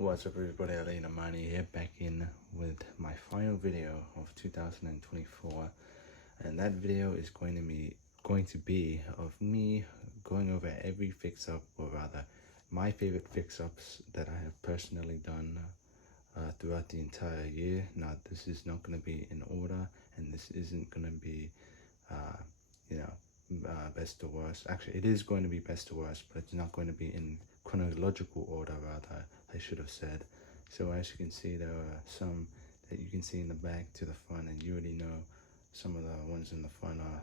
What's up everybody, Elena Mani here, back in with my final video of 2024, and that video is going to be of me going over every fix-up, or rather my favorite fix-ups that I have personally done throughout the entire year. Now this is not going to be in order, and this isn't going to be best to worst. Actually, it is going to be best to worst, but it's not going to be in chronological order, rather I should have said. So as you can see, there are some that you can see in the back to the front, and you already know some of the ones in the front are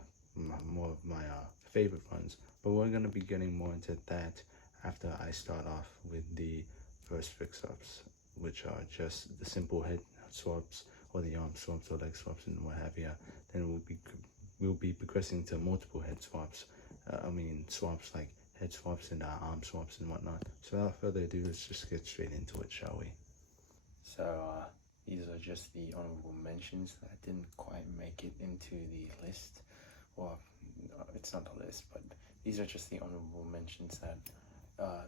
more of my favorite ones, but we're going to be getting more into that after I start off with the first fix-ups, which are just the simple head swaps or the arm swaps or leg swaps and what have you. Then we'll be progressing to multiple head swaps. Swaps like head swaps and arm swaps and whatnot. So without further ado, let's just get straight into it, shall we? So these are just the honorable mentions that didn't quite make it into the list. Well, it's not the list, but these are just the honorable mentions that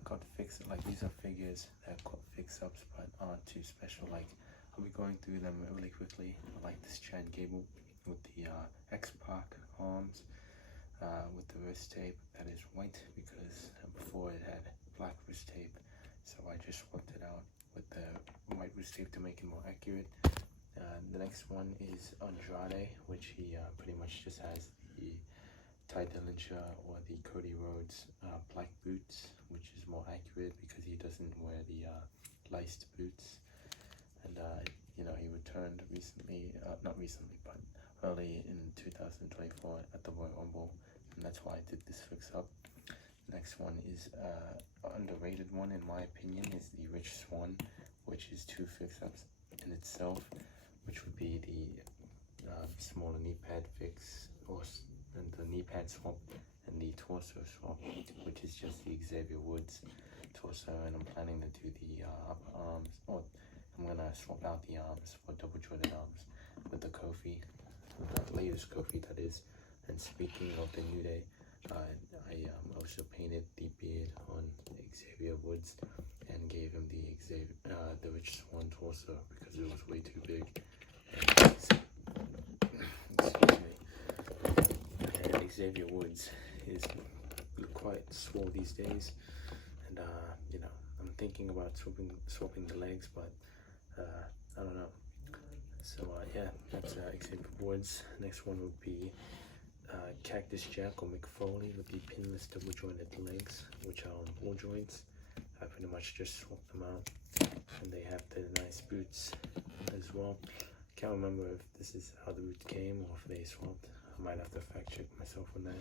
got fixed. Like, these are figures that got fix-ups but aren't too special. Like, I'll be going through them really quickly. Like this Chad Gable with the X-Pac arms with the wrist tape that is white, because before it had black wrist tape, so I just swapped it out with the white wrist tape to make it more accurate. The next one is Andrade, which he pretty much just has the Ty Dillinger or the Cody Rhodes black boots, which is more accurate because he doesn't wear the laced boots. And he returned recently, not recently, but early in 2024 at the Royal Rumble, and that's why I did this fix-up. Next one is underrated one, in my opinion, is the Rich Swann, which is two fix-ups in itself, which would be the smaller knee pad fix, and the knee pad swap, and the torso swap, which is just the Xavier Woods torso. And I'm planning to do the upper arms, or I'm gonna swap out the arms for double jointed arms with the Kofi, the latest Kofi that is. And speaking of the New Day, I also painted the beard on Xavier Woods and gave him the Rich Swann torso because it was way too big. Excuse me. And Xavier Woods is quite swole these days, and I'm thinking about swapping the legs, but I don't know. So that's Xavier Woods. Next one would be Cactus Jack or Mick Foley with the pinless double jointed legs, which are on ball joints. I pretty much just swapped them out, and they have the nice boots as well. Can't remember if this is how the boots came or if they swapped. I might have to fact check myself on that.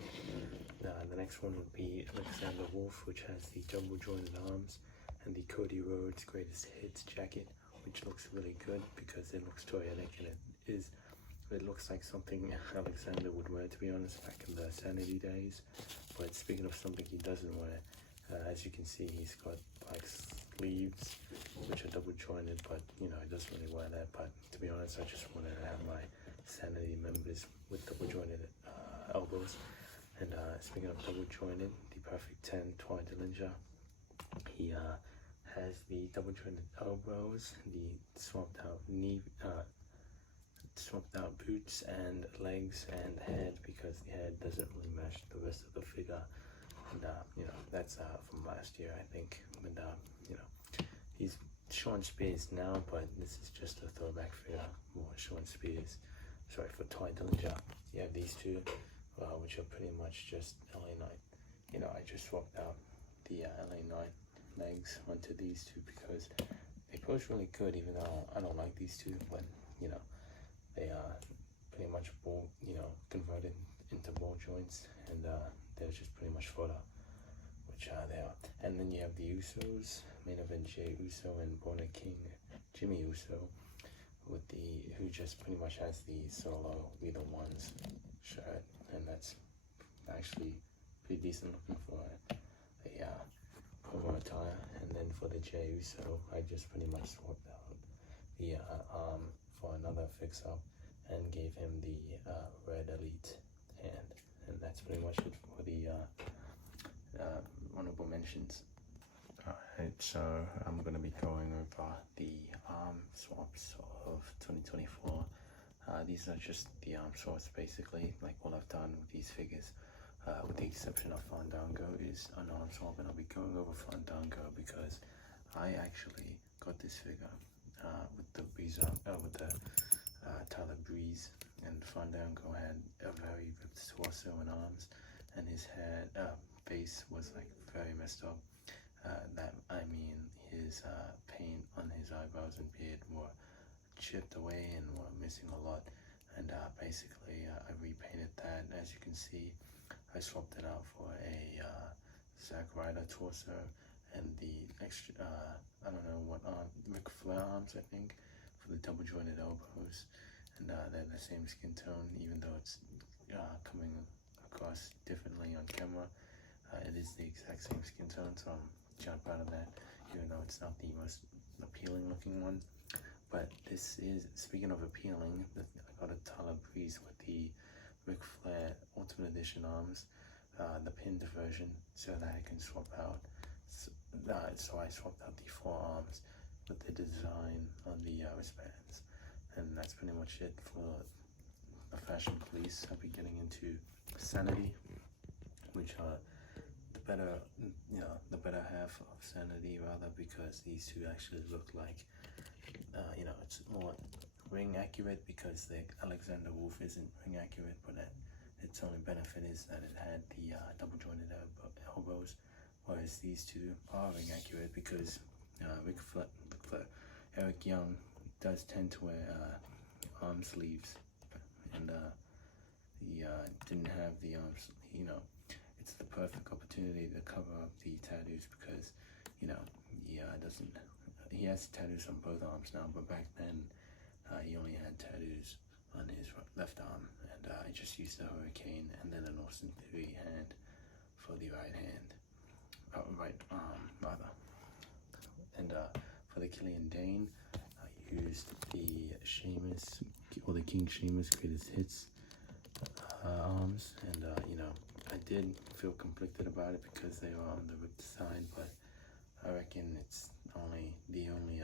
The next one would be Alexander Wolf, which has the double jointed arms, and the Cody Rhodes Greatest Hits jacket, which looks really good because it looks toyetic, and it looks like something Alexander would wear, to be honest, back in the Sanity days. But speaking of something he doesn't wear, as you can see, he's got black sleeves, which are double jointed, but he doesn't really wear that. But to be honest, I just wanted to have my Sanity members with double jointed elbows. And speaking of double jointed, the Perfect 10 Ty Dillinger, he has the double jointed elbows, the swapped out boots and legs and head, because the head doesn't really match the rest of the figure. And that's from last year, I think. And he's Sean Spears now, but this is just a throwback figure more Sean Spears. Sorry, for Ty Dillinger. You have these two, which are pretty much just LA Knight. I just swapped out the LA Knight legs onto these two because they pose really good, even though I don't like these two, but they are pretty much converted into ball joints, and they're just pretty much photo, which they are. And then you have the Usos, main event Jey Uso and Born King Jimmy Uso, who just pretty much has the solo We the Ones shirt, and that's actually pretty decent looking for a promo attire. And then for the Jey Uso, I just pretty much swapped out the arm for another fix-up and gave him the red Elite hand, and that's pretty much it for the honorable mentions. Alright, so I'm going to be going over the arm swaps of 2024. These are just the arm swaps basically, like what I've done with these figures. With the exception of Fandango is an arm swap, and I'll be going over Fandango because I actually got this figure with the Tyler Breeze, and Fandango had a very ripped torso and arms, and his head face was like very messed up. His paint on his eyebrows and beard were chipped away and were missing a lot, and basically I repainted that. As you can see, I swapped it out for a Zack Ryder torso and the extra, I don't know what Ric Flair arms, I think, for the double jointed elbows, and they're the same skin tone, even though it's coming across differently on camera. It is the exact same skin tone, so I'm kind of proud of that, even though it's not the most appealing looking one. But this is, speaking of appealing, I got a Tyler Breeze with the Ric Flair Ultimate Edition arms, the pinned version, so that I can swap out. So I swapped out the forearms with the design on the wristbands, and that's pretty much it for the Fashion Police. I'll be getting into Sanity, which are the better half of Sanity, rather, because these two actually look like, it's more ring accurate, because the Alexander Wolf isn't ring accurate, but its only benefit is that it had the double jointed elbows, whereas these two are ring accurate because Eric Young does tend to wear arm sleeves, and he didn't have the arms. It's the perfect opportunity to cover up the tattoos, because he has tattoos on both arms now, but back then he only had tattoos on his left arm, and I just used the Hurricane and then an Austin Theory hand for the right arm rather. And for the Killian Dane, I used the Sheamus, or the King Sheamus Greatest Hits arms, and I did feel conflicted about it because they are on the ripped side, but I reckon it's the only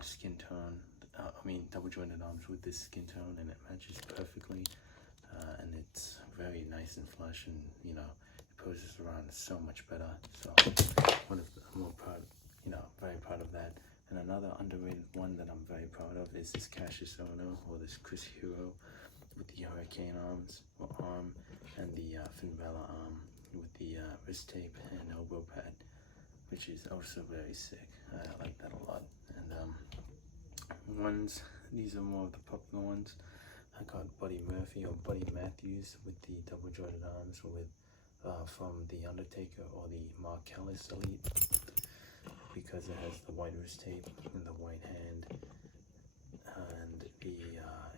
skin tone, double jointed arms with this skin tone, and it matches perfectly, and it's very nice and flush, and it poses around so much better. So I'm very proud of that. And another underrated one that I'm very proud of is this Cassius Ohno, or this Chris Hero, with the Hurricane arm, and the Finn Balor arm with the wrist tape and elbow pad, which is also very sick. I like that a lot. And these are more of the popular ones. I got Buddy Murphy, or Buddy Matthews, with the double jointed arms from the Undertaker, or the Mark Callis Elite, because it has the white wrist tape and the white hand, and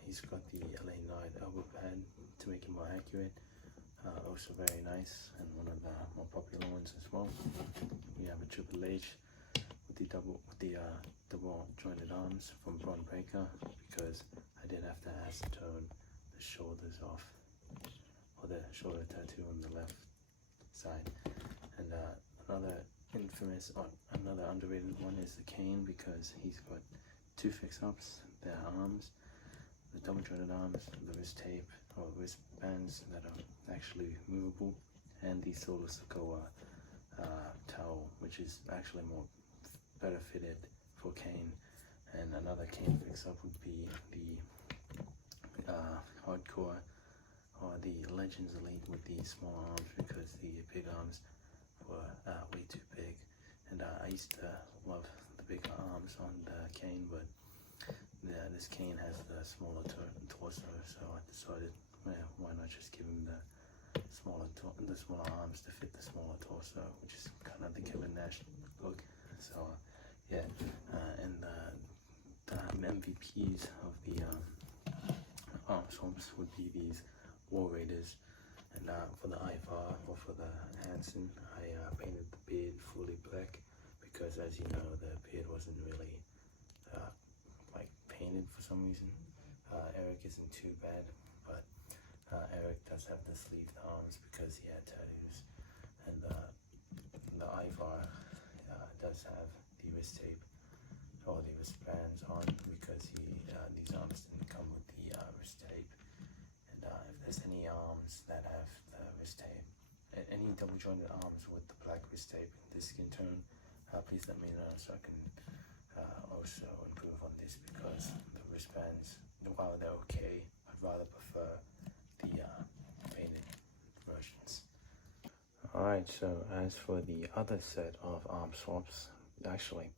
he's got the LA Knight elbow pad to make it more accurate. Also very nice, and one of the more popular ones as well. We have a Triple H with the double jointed arms from Braun Breaker, because I did have to acetone the shoulders off, or the shoulder tattoo on the left side. And another underrated one is the Kane, because he's got two fix-ups, their arms, the double jointed arms, the wrist tape or wristbands that are actually movable, and the Solo Sokoa towel, which is actually better fitted for Kane. And another Kane fix-up would be the Hardcore, or the Legends Elite, with the small arms, because the big arms were way too big, and I used to love the big arms on the Kane, but this Kane has the smaller torso, so I decided, why not just give him the smaller arms to fit the smaller torso, which is kind of the Kevin Nash look. So and the MVPs of the arm swaps would be these War Raiders. And for the Ivar, or for the Hanson, I painted the beard fully black, because, as you know, the beard wasn't really painted for some reason. Eric isn't too bad, but Eric does have the sleeved arms because he had tattoos. And the Ivar, does have the wrist tape or the wristbands on, because these arms didn't come with the wrist tape. And if there's any arms that have the wrist tape, any double jointed arms with the black wrist tape in this skin tone, please let me know so I can also improve on this, because the wristbands, while they're okay, I'd rather prefer the painted versions. Alright, so as for the other set of arm swaps, actually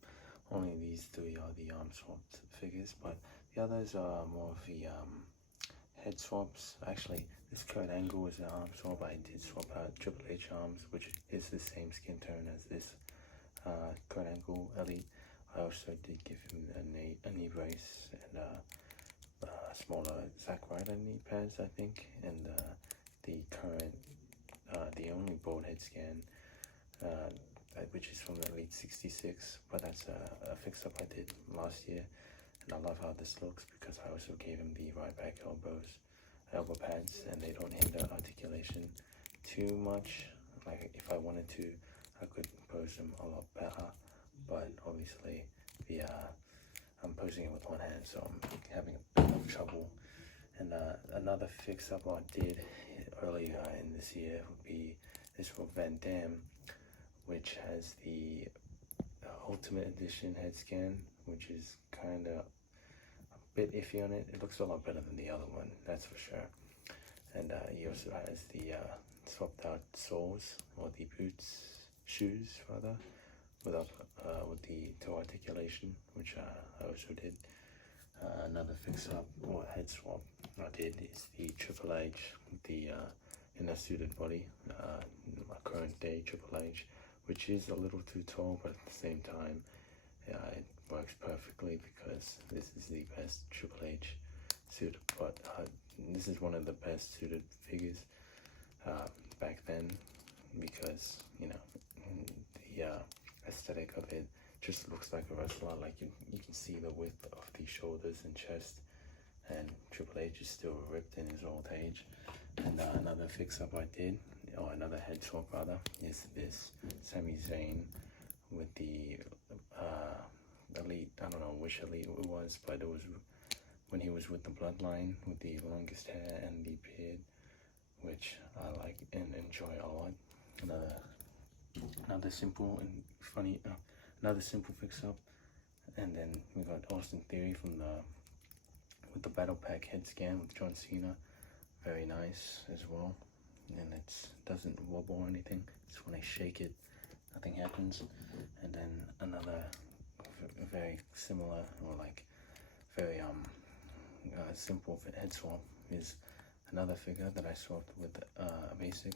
only these three are the arm swapped figures, but the others are more of the head swaps. Actually, this Kurt Angle is an arm swap. I did swap out Triple H arms, which is the same skin tone as this Kurt Angle Elite. I also did give him a knee brace and smaller Zack Ryder knee pads, I think, and the current, the only bald head scan, which is from the Elite 66, but that's a fix-up I did last year, and I love how this looks because I also gave him the right back elbow pads, and they don't hinder articulation too much. Like if I wanted to, I could pose them a lot better, but obviously I'm posing it with one hand, so I'm having a bit of trouble. And another fix-up I did earlier in this year would be this for Van Damme, which has the Ultimate Edition head scan, which is kind of a bit iffy on it. It looks a lot better than the other one, that's for sure. And he also has the swapped out soles, or the shoes rather, with the toe articulation, which I also did. Another fix-up or head swap I did is the Triple H, the in a suited body, my current day Triple H, which is a little too tall, but at the same time, it works perfectly because this is the best Triple H suited, but this is one of the best suited figures back then, because, you know, the aesthetic of it just looks like a wrestler. Like you can see the width of the shoulders and chest, and Triple H is still ripped in his old age. And another fix-up I did, or another head swap rather, is this Sami Zayn with the Elite. I don't know which Elite it was, but it was when he was with the Bloodline, with the longest hair and the beard, which I like and enjoy a lot. Another simple and funny, another simple fix-up. And then we got Austin Theory from with the Battle Pack head scan with John Cena. Very nice as well, and it doesn't wobble or anything. It's when I shake it, nothing happens. And then another very similar, or like very simple head swap is another figure that I swapped with basic.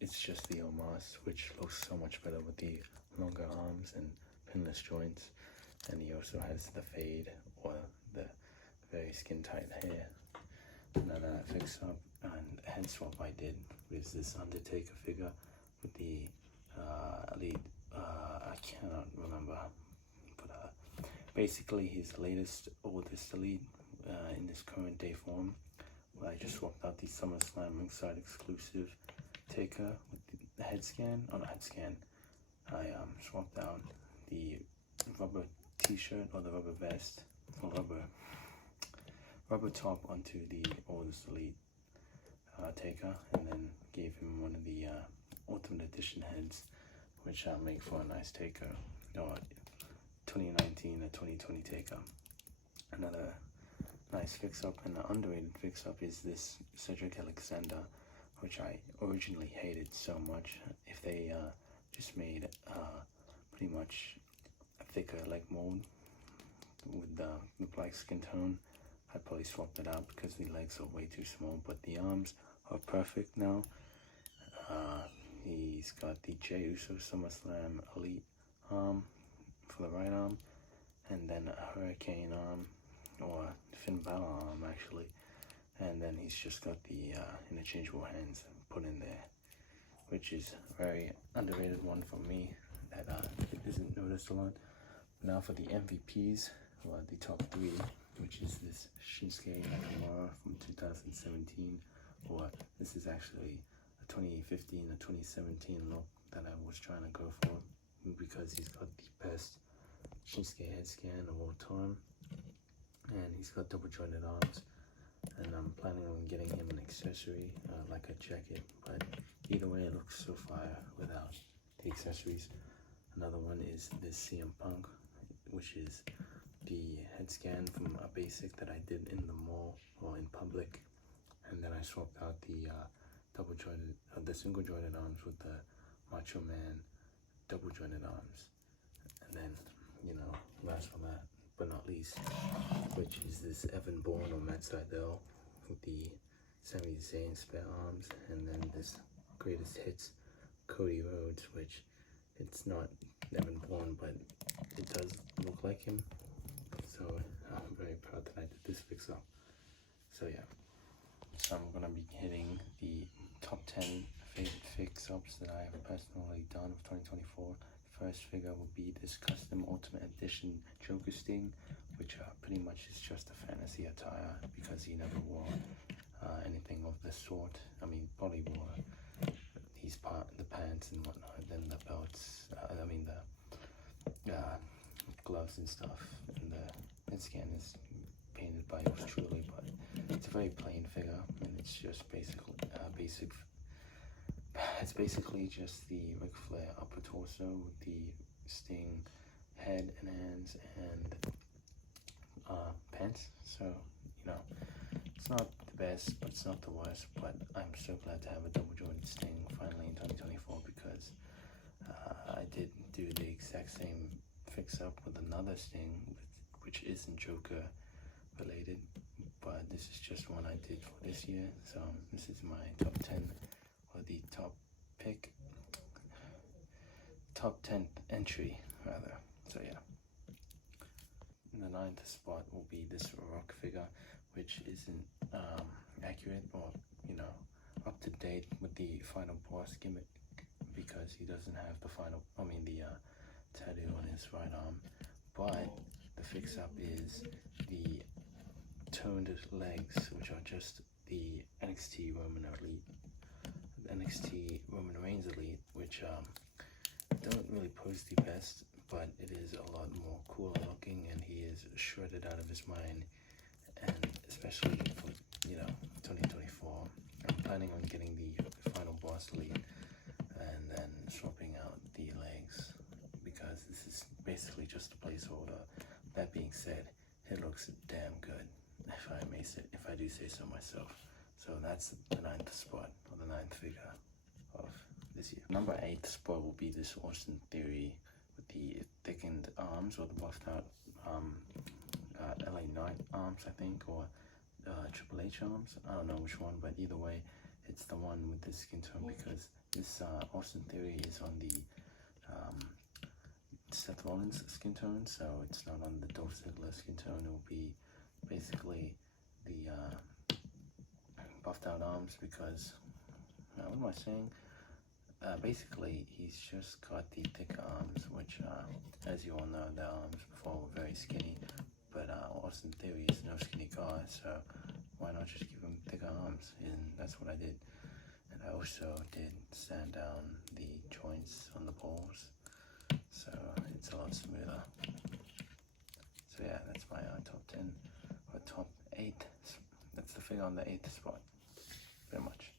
It's just the Omos, which looks so much better with the longer arms and pinless joints. And he also has the fade, or the very skin tight hair. Another fix up and head swap I did was this Undertaker figure with the Elite, I cannot remember, but basically his oldest Elite in this current day form. Where I just swapped out the SummerSlam ringside exclusive Taker with the head scan. On a head scan, I swapped out the rubber t-shirt, or the rubber vest, or rubber top onto the oldest Elite Taker, and then gave him one of the Ultimate Edition heads, which make for a nice Taker, or 2019 or 2020 Taker. Another nice fix-up and an underrated fix-up is this Cedric Alexander, which I originally hated so much. If they just made pretty much a thicker leg mold with the black skin tone, I'd probably swap it out because the legs are way too small, but the arms are perfect now. He's got the Jey Uso SummerSlam Elite arm for the right arm, and then a Hurricane arm, or Finn Balor arm actually, and then he's just got the interchangeable hands put in there, which is a very underrated one for me that isn't noticed a lot. Now for the MVPs, or the top three, which is this Shinsuke Nakamura from 2017, or this is actually a 2015 or 2017 look that I was trying to go for because he's got the best Shinsuke head scan of all time, and he's got double jointed arms. And I'm planning on getting him an accessory, like a jacket, but either way it looks so fire without the accessories. Another one is this CM Punk, which is the head scan from a basic that I did in the mall or in public, and then I swapped out the double jointed, the single jointed arms with the Macho Man double jointed arms. And then, you know, last but not least, which is this Evan Bourne or Matt Sydal with the Sami Zayn spare arms, and then this greatest hits Cody Rhodes, which it's not Evan Bourne, but it does look like him. So I'm very proud that I did this fix up. So yeah, so I'm gonna be hitting the top 10 fix ups that I have personally done of 2024. First figure will be this custom Ultimate Edition Joker Sting, which pretty much is just a fantasy attire because he never wore anything of the sort. I mean, probably wore the pants and whatnot, then the belts, the gloves and stuff, and the head scan is painted by yours truly, but it's a very plain figure, and it's just it's basically just the Ric Flair upper torso with the Sting head and hands and pants. So, you know, it's not the best, but it's not the worst. But I'm so glad to have a double jointed Sting finally in 2024, because I did do the exact same fix up with another Sting, which isn't Joker related, but this is just one I did for this year. So this is my top 10, or the top 10th entry rather. So yeah, in the 9th spot will be this Rock figure, which isn't accurate or, you know, up to date with the final boss gimmick, because he doesn't have the tattoo on his right arm. But the fix up is the toned legs, which are just the NXT Roman Reigns Elite, which don't really pose the best, but it is a lot more cooler looking, and he is shredded out of his mind. And especially for, you know, 2024, I'm planning on getting the final boss Elite and then swapping out the legs, because this is basically just a placeholder. That being said, it looks damn good, if I do say so myself. So that's the 9th spot, or the 9th figure of this year. Number 8th spot will be this Austin Theory with the thickened arms, or the buffed out LA Knight arms, I think, or Triple H arms. I don't know which one, but either way, it's the one with the skin tone, because this Austin Theory is on the Seth Rollins skin tone, so it's not on the Dolph Ziggler skin tone. It will be basically the buffed out arms, because what am I saying? Basically, he's just got the thick arms, which, as you all know, the arms before were very skinny, but Austin Theory is no skinny guy, so why not just give him thicker arms? And that's what I did. And I also did sand down the joints on the balls, so it's a lot smoother. So yeah, that's my top 10, or top 8. That's the figure on the 8th spot, very much.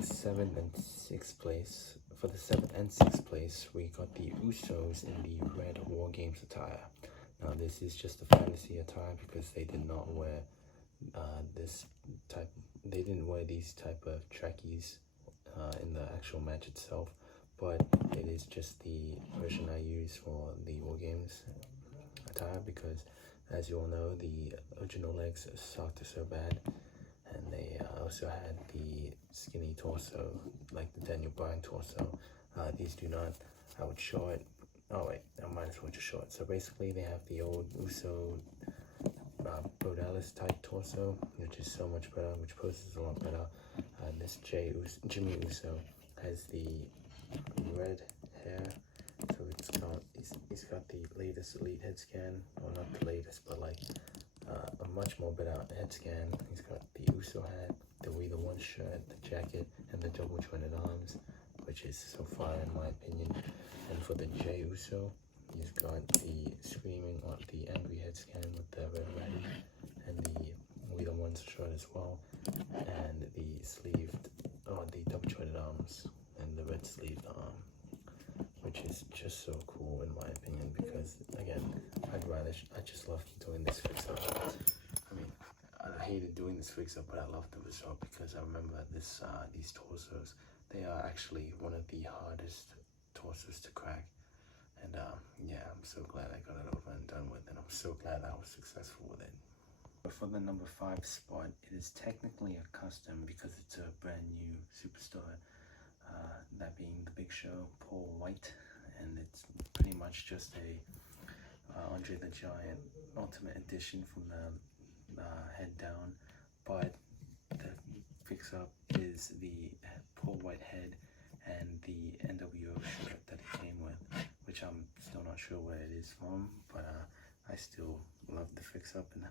7th and 6th place. For the 7th and 6th place, we got the Usos in the red War Games attire. Now this is just a fantasy attire, because they did not wear they didn't wear these type of trackies in the actual match itself, but it is just the version I use for the War Games attire, because as you all know, the original legs sucked so bad, and they also had the skinny torso, like the Daniel Bryan torso. These do not. I would show it. Oh wait, I might as well just show it. So basically, they have the old Uso Bo Dallas type torso, which is so much better, which poses a lot better. This Jimmy Uso has the red hair, so he's got the latest Elite head scan, or not the latest, but like a much more better head scan. He's got the Uso hat, the We the One shirt, the jacket, and the double jointed arms, which is so far in my opinion. And for the Jey Uso, he's got the screaming or the angry head scan with the red ready and the We the Ones shirt as well, and the sleeved or the double jointed arms and the red sleeved arm, which is just so cool in my opinion, because again, I just love doing this fix up. I mean, I hated doing this fix up, but I love the result because I remember these torsos, they are actually one of the hardest torsos to crack. And yeah, I'm so glad I got it over and done with, and I'm so glad I was successful with it. But for the number 5 spot, it is technically a custom because it's a brand new superstar, that being the Big Show, Paul White, and it's pretty much just a Andre the Giant Ultimate Edition from the head down, but the fix-up is the Paul White head and the NWO shirt that it came with, which I'm still not sure where it is from, but I still love the fix-up, and I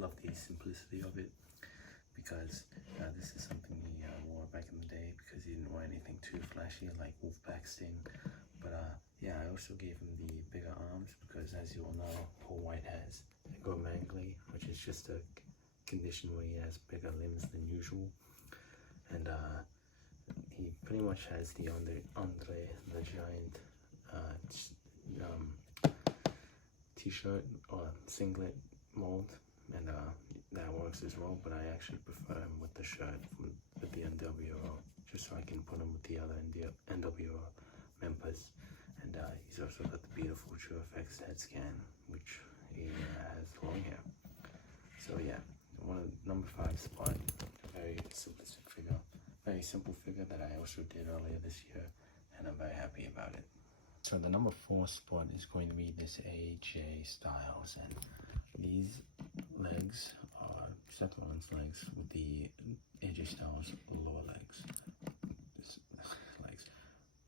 love the simplicity of it, because this is something he wore back in the day, because he didn't wear anything too flashy like Wolfpack Sting. But yeah, I also gave him the bigger arms because, as you all know, Paul White has acromegaly, which is just a condition where he has bigger limbs than usual, and he pretty much has the Andre the Giant t-shirt or singlet mold, and that works as well, but I actually prefer him with the shirt with the NWO, just so I can put him with the other NWO members. And he's also got the beautiful True Effects head scan, which he has long hair. So yeah, number 5 spot, very simple figure that I also did earlier this year, and I'm very happy about it. So the number 4 spot is going to be this AJ Styles, and these legs are Seth Rollins legs with the AJ Styles lower legs.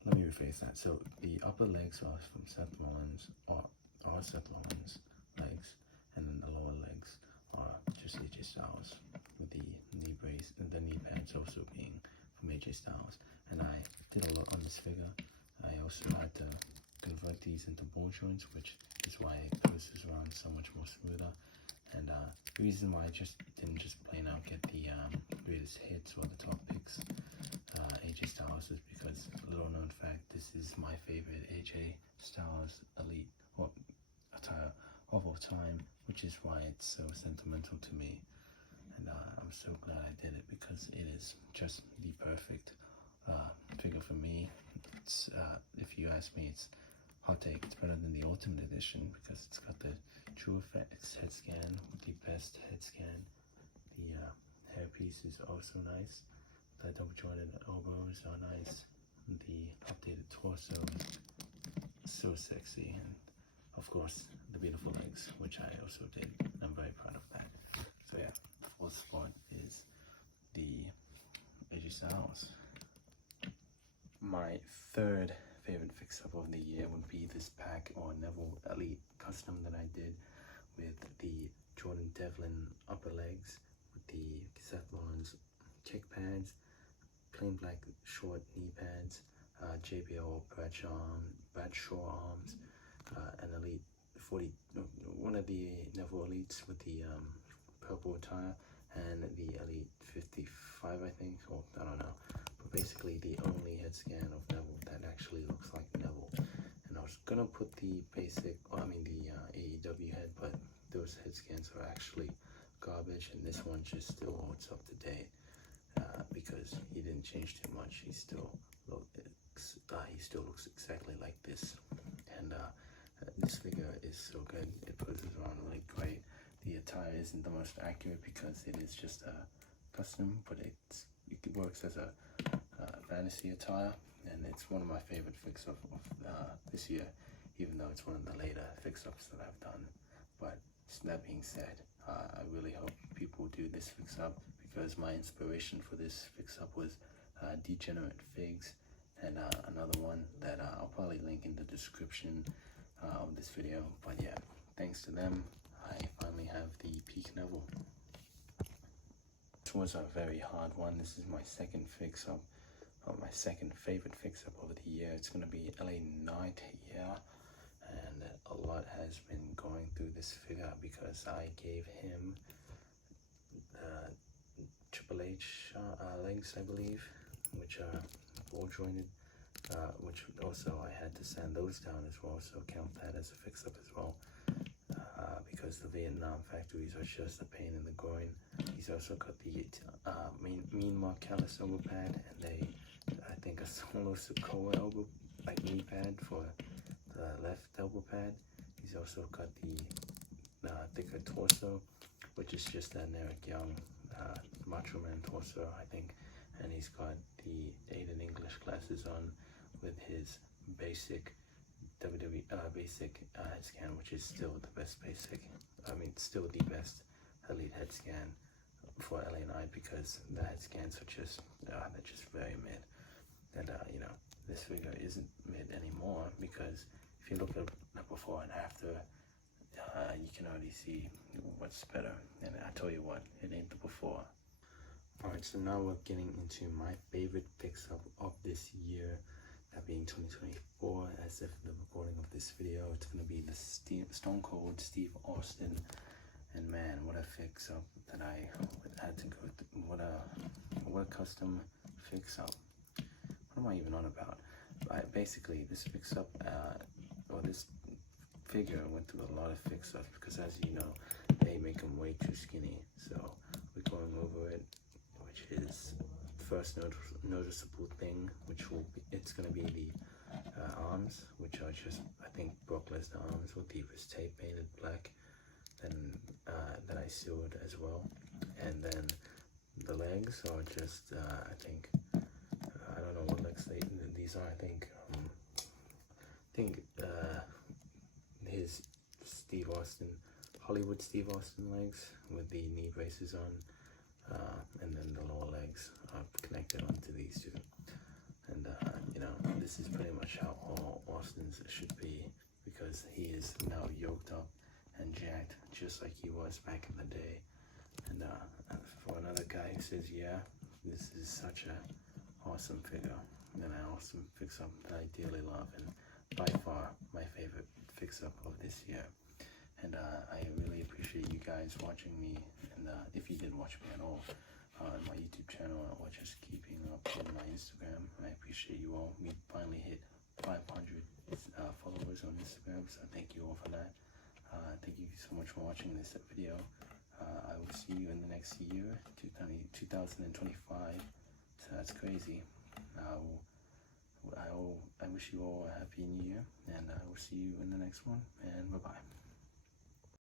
Let me rephrase that. So the upper legs are from Seth Rollins, or are Seth Rollins legs, and then the lower legs are just AJ Styles, with the knee brace and the knee pads also being from AJ Styles. And I did a lot on this figure. I also had to convert these into ball joints, which is why it cruises around so much more smoother. And the reason why I didn't just plain out get the greatest hits or the top picks AJ Styles is because, little known fact, this is my favorite AJ Styles Elite attire of all time, which is why it's so sentimental to me. And I'm so glad I did it, because it is just the perfect figure for me. It's if you ask me, it's hot take. It's better than the Ultimate Edition because it's got the True Effects head scan with the best head scan. The hairpiece is also nice. The double jointed elbows are nice. The updated torso is so sexy, and of course the beautiful legs, which I also did. I'm very proud of that. So yeah, the 4th spot is the AJ Styles. My 3rd favorite fix-up of the year would be this pack or Neville Elite custom that I did with the Jordan Devlin upper legs, with the Seth Rollins kick pads, plain black short knee pads, JBL Bradshaw arms, an Elite 40, one of the Neville Elites with the purple attire, and the Elite 55, I think, or I don't know, but basically the only head scan of Neville that actually looks like Neville. And I was gonna put the basic, the AEW head, but those head scans are actually garbage, and this one just still holds up to date, because he didn't change too much. He still looks exactly like this, and this figure is so good. It poses on really great. The attire isn't the most accurate because it is just a custom, but it works as a fantasy attire, and it's one of my favorite fix-ups of this year, even though it's one of the later fix-ups that I've done. But that being said, I really hope people do this fix-up, because my inspiration for this fix-up was Degenerate Figs, and another one that I'll probably link in the description of this video. But yeah, thanks to them, I finally have the Peak Neville. This was a very hard one. This is my 2nd fix-up my second favorite fix-up of the year. It's going to be LA Knight here, and a lot has been going through this figure because I gave him Triple H legs, I believe, which are ball jointed, which also I had to sand those down as well, so count that as a fix-up as well, because the Vietnam factories are just a pain in the groin. He's also got the Mean Marcellus elbow pad, and I think a Solo Sokoa elbow, like knee pad for the left elbow pad. He's also got the thicker torso, which is just an Eric Young Macho Man torso, I think. And he's got the Aiden English glasses on with his basic WWE basic head scan, which is still the best still the best elite head scan for LA Knight, because the head scans are just they're just very mid. And you know, this figure isn't mid anymore, because if you look at the before and after, you can already see what's better. And I tell you what, it ain't the before. Alright, so now we're getting into my favorite fix-up of this year, that being 2024. As if the recording of this video, it's going to be the Stone Cold Steve Austin. And man, what a fix-up that I had to go through. What a custom fix-up. What am I even on about? Basically, this fix-up, or this figure went through a lot of fix-ups, because as you know, they make him way too skinny. So we're going over it, which is first noticeable thing, it's going to be the arms, which are just, I think, Brock Lesnar arms with the wrist tape painted black, and that I sealed as well. And then the legs are just, I think, I don't know what legs these are. I think his Steve Austin, Hollywood Steve Austin legs with the knee braces on, and then the lower legs are connected onto these two. And you know, this is pretty much how all Austins should be, because he is now yoked up and jacked just like he was back in the day. And for another guy who says, yeah, this is such a awesome figure, and an awesome fix-up that I dearly love, and by far my favorite fix-up of this year. And I really appreciate you guys watching me, and if you did watch me at all on my YouTube channel, or just keeping up on my Instagram, I appreciate you all. We finally hit 500 followers on Instagram, so thank you all for that. Thank you so much for watching this video. I will see you in the next year, 2025. So that's crazy. I wish you all a happy new year, and I will see you in the next one, and bye-bye.